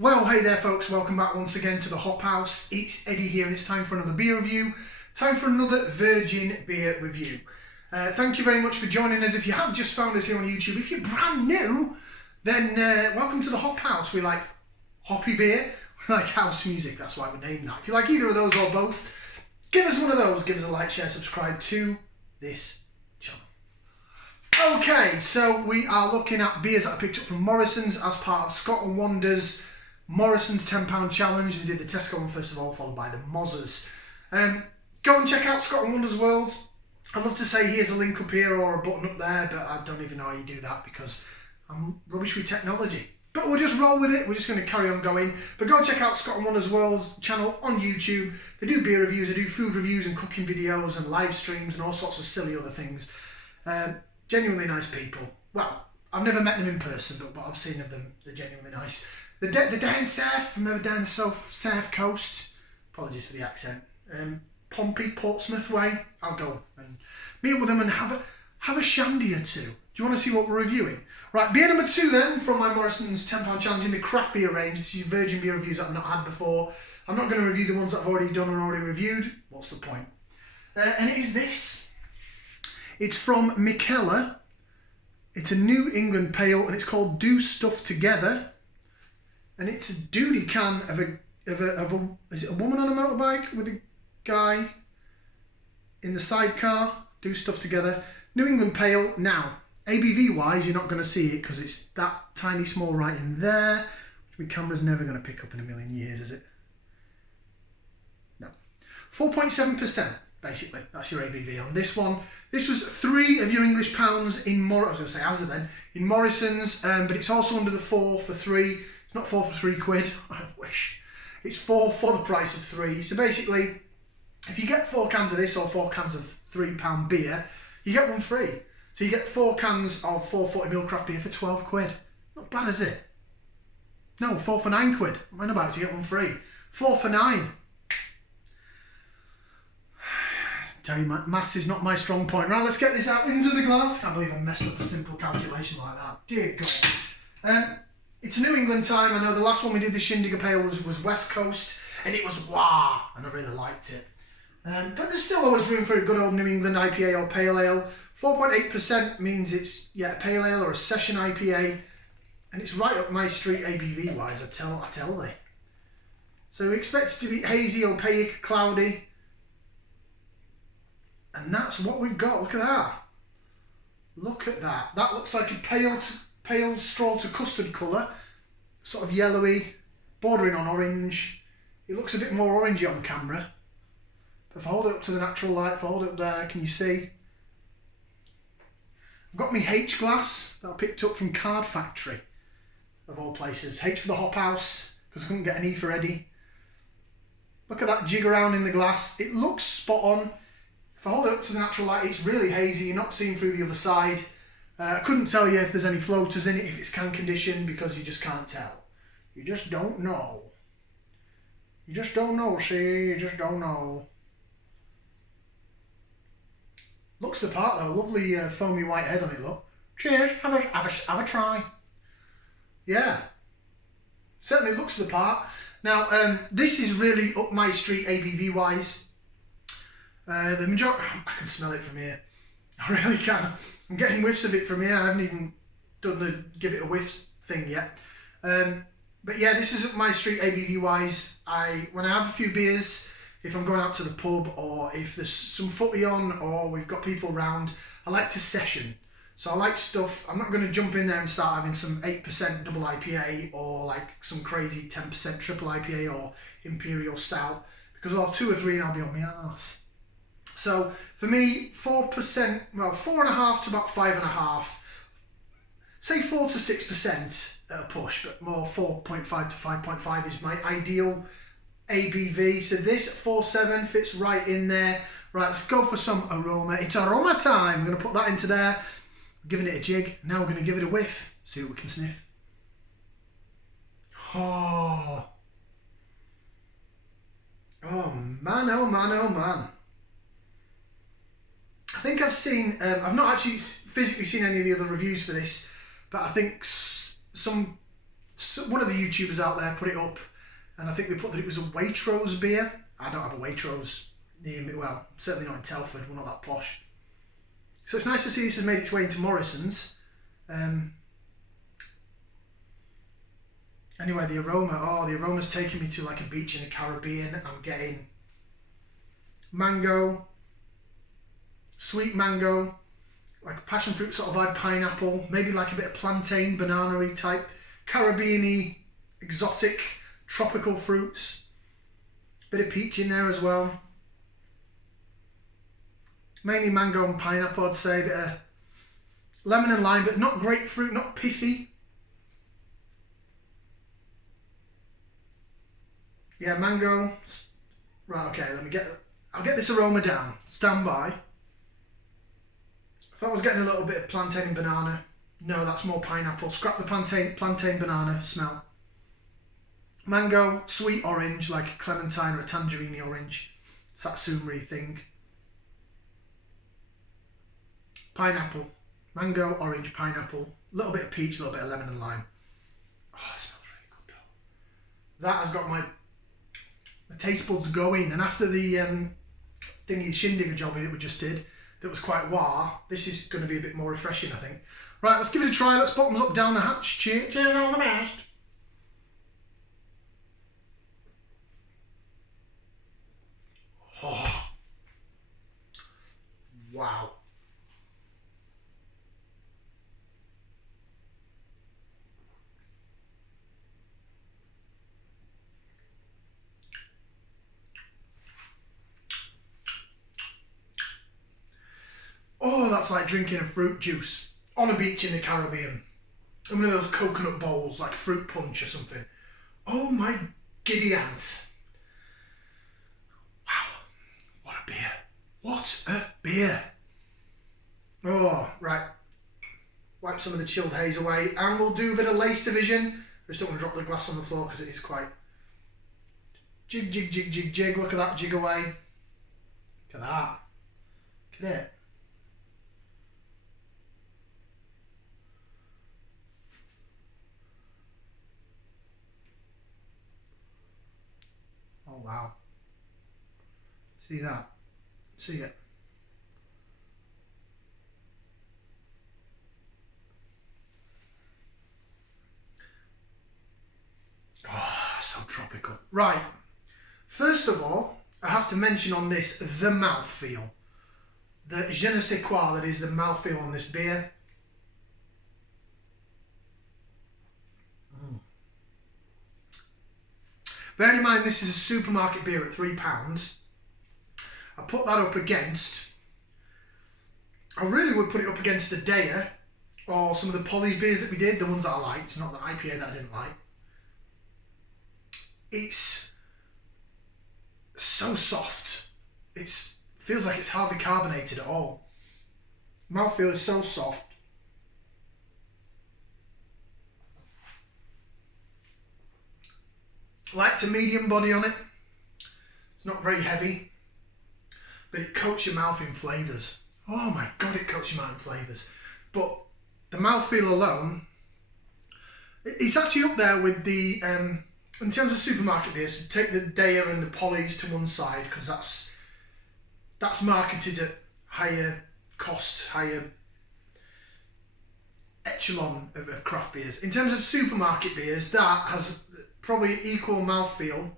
Well, hey there folks, welcome back once again to the Hop House. It's Eddie here and it's time for another beer review. Time for another virgin beer review. Thank you very much for joining us. If you have just found us here on YouTube, if you're brand new, then welcome to the Hop House. We like hoppy beer, we like house music, that's why we named that. If you like either of those or both, give us one of those. Give us a like, share, subscribe to this channel. Okay, so we are looking at beers that I picked up from Morrisons as part of Scott and Wanda's Morrisons £10 challenge. They did the Tesco one first of all, followed by the Mozzers. Go and check out Scott and Wanda's World. I'd love to say here's a link up here or a button up there, but I don't even know how you do that because I'm rubbish with technology. But we'll just roll with it. We're just going to carry on going. But go and check out Scott and Wanda's World's channel on YouTube. They do beer reviews, they do food reviews and cooking videos and live streams and all sorts of silly other things. Genuinely nice people. Well, I've never met them in person, but what I've seen of them, they're genuinely nice. They're down south, from over down the south coast. Apologies for the accent. Pompey, Portsmouth way. I'll go and meet up with them and have a shandy or two. Do you want to see what we're reviewing? Right, beer number 2 then from my Morrisons £10 challenge in the craft beer range. This is virgin beer reviews that I've not had before. I'm not going to review the ones that I've already done and already reviewed. What's the point? And it is this. It's from Mikkeller. It's a New England pale and it's called Do Stuff Together. And it's a duty can of a is it a woman on a motorbike with a guy in the sidecar? Do Stuff Together. New England pale. Now, ABV wise, you're not going to see it because it's that tiny small right in there, which my camera's never going to pick up in a million years, is it? No. 4.7%, basically. That's your ABV on this one. This was 3 of your English pounds in in Morrisons, but it's also under the 4 for 3. It's not 4 for £3. I wish. It's 4 for the price of 3. So basically, if you get 4 cans of this or 4 cans of £3 beer, you get one free. So you get 4 cans of 440ml craft beer for £12. Not bad, is it? No, 4 for £9. I'm on about to get one free. 4 for 9. Tell you, maths is not my strong point. Right, let's get this out into the glass. Can't believe I messed up a simple calculation like that. Dear God. It's a New England time. I know the last one we did, the Shindig Pale, was West Coast, and it was wah, and I really liked it. But there's still always room for a good old New England IPA or Pale Ale. 4.8% means it's a Pale Ale or a Session IPA, and it's right up my street ABV wise, I tell thee. So we expect it to be hazy, opaque, cloudy, and that's what we've got. Look at that. Look at that. That looks like a pale straw to custard colour, sort of yellowy, bordering on orange. It looks a bit more orangey on camera. But if I hold it up to the natural light, if I hold it up there, can you see? I've got my H glass that I picked up from Card Factory, of all places. H for the Hop House, because I couldn't get an E for Eddy. Look at that jig around in the glass. It looks spot on. If I hold it up to the natural light, it's really hazy. You're not seeing through the other side. I couldn't tell you if there's any floaters in it, if it's can condition, because you just can't tell. You just don't know. You just don't know, see? You just don't know. Looks the part though. Lovely foamy white head on it, look. Cheers. Have a try. Yeah. Certainly looks the part. Now, this is really up my street ABV wise. The majority... I can smell it from here. I really can. I'm getting whiffs of it from here. I haven't even done the give it a whiff thing yet. But yeah, this is up my street ABV wise. When I have a few beers, if I'm going out to the pub or if there's some footy on or we've got people around, I like to session. So I like stuff. I'm not going to jump in there and start having some 8% double IPA or like some crazy 10% triple IPA or Imperial Stout, because I'll have 2 or 3 and I'll be on my arse. So for me, 4%, well, 4.5 to about 5.5, say 4 to 6% at a push, but more 4.5 to 5.5 is my ideal ABV. So this 4.7 fits right in there. Right, let's go for some Aroma. It's Aroma time. We're going to put that into there. We're giving it a jig. Now we're going to give it a whiff. See what we can sniff. Oh. Oh man, oh man, oh man. I think I've seen, I've not actually physically seen any of the other reviews for this, but I think some So one of the YouTubers out there put it up, and I think they put that it was a Waitrose beer. I don't have a Waitrose near me. Well, certainly not in Telford. We're not that posh. So it's nice to see this has made its way into Morrisons. Anyway, the aroma. Oh, the aroma's taking me to like a beach in the Caribbean. I'm getting mango, sweet mango, like passion fruit sort of vibe, pineapple, maybe like a bit of plantain, banana-y type, Caribbean-y, exotic, tropical fruits. Bit of peach in there as well. Mainly mango and pineapple, I'd say. A bit of lemon and lime, but not grapefruit, not pithy. Yeah, mango. Right, okay, I'll get this aroma down. Stand by. I thought I was getting a little bit of plantain and banana. No, that's more pineapple. Scrap the plantain banana smell. Mango, sweet orange, like a clementine or a tangerine orange. Satsuma-y thing. Pineapple. Mango, orange, pineapple. A little bit of peach, a little bit of lemon and lime. Oh, it smells really good though. That has got my taste buds going. And after the thingy shindig jobby that we just did, that was quite wah, this is going to be a bit more refreshing, I think. Right, let's give it a try. Let's bottoms up, down the hatch. Cheers, all the best. Oh. Wow. Oh, that's like drinking a fruit juice on a beach in the Caribbean. One of those coconut bowls, like fruit punch or something. Oh my giddy ants. Wow, what a beer. What a beer. Oh, right. Wipe some of the chilled haze away and we'll do a bit of lace division. I just don't want to drop the glass on the floor because it is quite... Jig, jig, jig, jig, jig. Look at that jig away. Look at that. Look at it. Oh wow. See that? See it? Oh, so tropical. Right. First of all, I have to mention on this the mouthfeel. The je ne sais quoi that is the mouthfeel on this beer. Bearing in mind this is a supermarket beer at £3. I put that up against, I really would put it up against a Daya or some of the Polly's beers that we did, the ones that I liked, not the IPA that I didn't like. It's so soft. It feels like it's hardly carbonated at all. Mouthfeel is so soft. Light to medium body on it. It's not very heavy, but it coats your mouth in flavours. Oh my god, it coats your mouth in flavours. But the mouthfeel alone, it's actually up there with the, in terms of supermarket beers, so take the Daya and the Polly's to one side, because that's marketed at higher cost, higher echelon of craft beers. In terms of supermarket beers, that has probably equal mouthfeel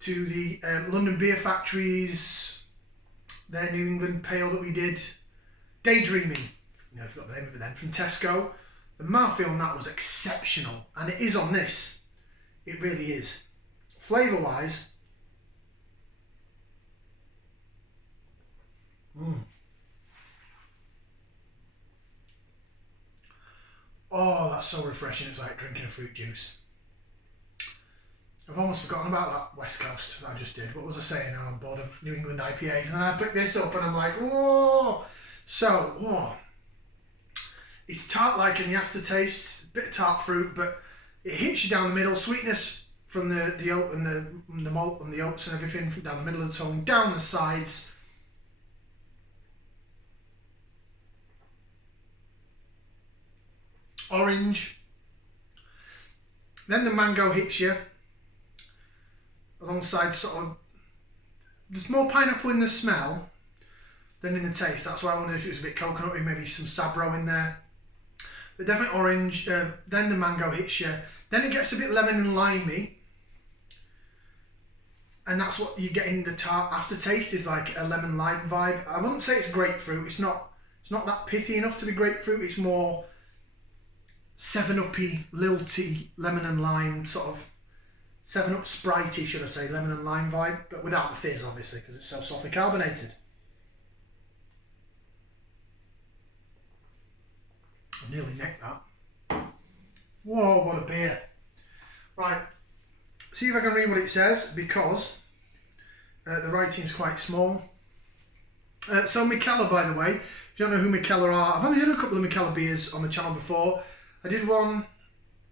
to the London Beer Factory's, their New England Pale that we did, Daydreaming, I forgot the name of it then, from Tesco. The mouthfeel on that was exceptional, and it is on this. It really is. Flavour wise, oh, that's so refreshing. It's like drinking a fruit juice. I've almost forgotten about that West Coast that I just did. What was I saying? I'm bored of New England IPAs. And then I picked this up and I'm like, whoa! So, whoa. It's tart-like in the aftertaste, a bit of tart fruit, but it hits you down the middle. Sweetness from the oat and the malt and the oats and everything from down the middle of the tongue, down the sides. Orange. Then the mango hits you alongside sort of, there's more pineapple in the smell than in the taste. That's why I wondered if it was a bit coconutty, maybe some sabro in there. But definitely orange. Then the mango hits you. Then it gets a bit lemon and limey. And that's what you get in the tart aftertaste, is like a lemon lime vibe. I wouldn't say it's grapefruit. It's not that pithy enough to be grapefruit. It's more 7-uppy, lilty, lemon and lime, sort of 7-Up Spritey, should I say, lemon and lime vibe, but without the fizz, obviously, because it's so softly carbonated. I've nearly necked that. Whoa, what a beer. Right, see if I can read what it says, because the writing's quite small. So Mikkeller, by the way, if you don't know who Mikkeller are, I've only done a couple of Mikkeller beers on the channel before. I did one,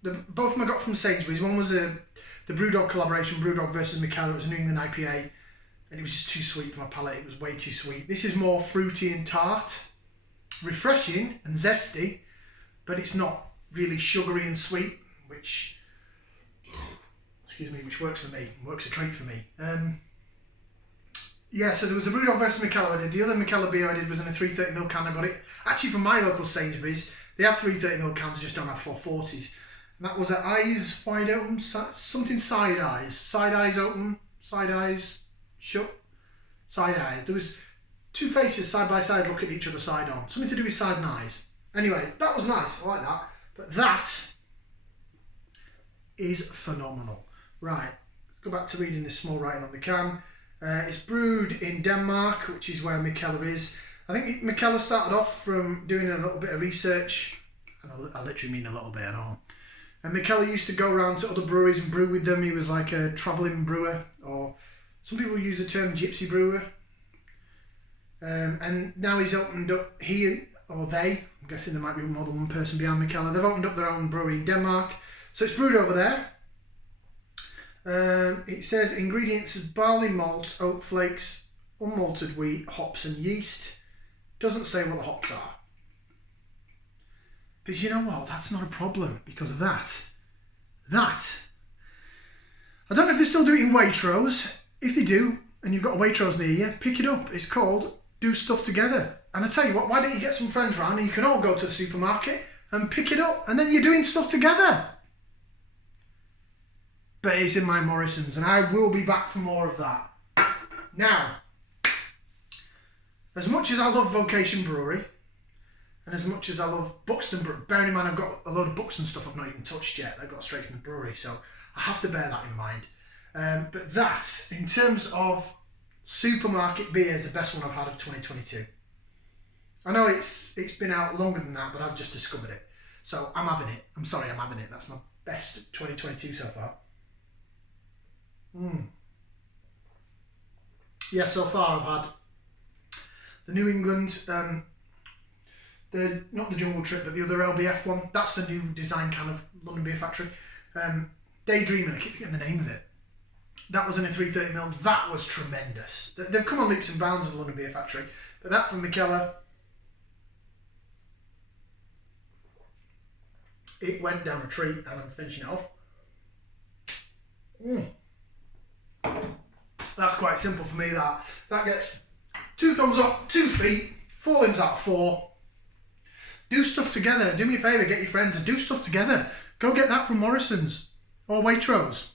both of them I got from Sainsbury's. One was the Brewdog collaboration, Brewdog versus Mikkeller. It was a New England IPA, and it was just too sweet for my palate. It was way too sweet. This is more fruity and tart, refreshing and zesty, but it's not really sugary and sweet, which, excuse me, which works for me, works a treat for me. Yeah, so there was the Brewdog versus Mikkeller I did. The other Mikkeller beer I did was in a 330ml can. I got it actually from my local Sainsbury's. They have 330ml cans, I just don't have 440s. And that was at Eyes Wide Open, something Side Eyes. Side Eyes Open, Side Eyes Shut, Side Eyes. There was two faces side by side looking at each other side on. Something to do with side and eyes. Anyway, that was nice, I like that. But that is phenomenal. Right, let's go back to reading this small writing on the can. It's brewed in Denmark, which is where Mikkeller is. I think Mikkeller started off from doing a little bit of research, and I literally mean a little bit at all. And Mikkeller used to go around to other breweries and brew with them. He was like a travelling brewer, or some people use the term gypsy brewer. And now he's opened up, he or they, I'm guessing there might be more than one person behind Mikkeller, they've opened up their own brewery in Denmark. So it's brewed over there. It says ingredients is barley malt, oat flakes, unmalted wheat, hops and yeast. Doesn't say what the hops are. But you know what? That's not a problem, because that, I don't know if they still do it in Waitrose. If they do, and you've got a Waitrose near you, pick it up. It's called Do Stuff Together. And I tell you what, why don't you get some friends round and you can all go to the supermarket and pick it up, and then you're doing stuff together. But it's in my Morrisons, and I will be back for more of that. Now, as much as I love Vocation Brewery, and as much as I love Buxton Brewery, bearing in mind I've got a load of Buxton stuff I've not even touched yet, I got straight from the brewery, so I have to bear that in mind. But that, in terms of supermarket beer, is the best one I've had of 2022. I know it's been out longer than that, but I've just discovered it. So I'm having it. I'm sorry, I'm having it. That's my best 2022 so far. Yeah, so far I've had the New England, not the Jungle Trip, but the other LBF one. That's the new design can of London Beer Factory. Daydreaming, I keep forgetting the name of it. That was in a 330ml. That was tremendous. They've come on leaps and bounds of London Beer Factory. But that from Mikkeller, it went down a treat, and I'm finishing it off. That's quite simple for me, that gets 2 thumbs up, 2 feet, 4 limbs out of 4. Do stuff together. Do me a favour, get your friends and do stuff together. Go get that from Morrisons or Waitrose.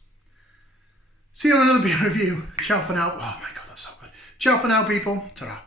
See you on another beer review. Ciao for now. Oh my god, that's so good. Ciao for now, people. Ta-ra.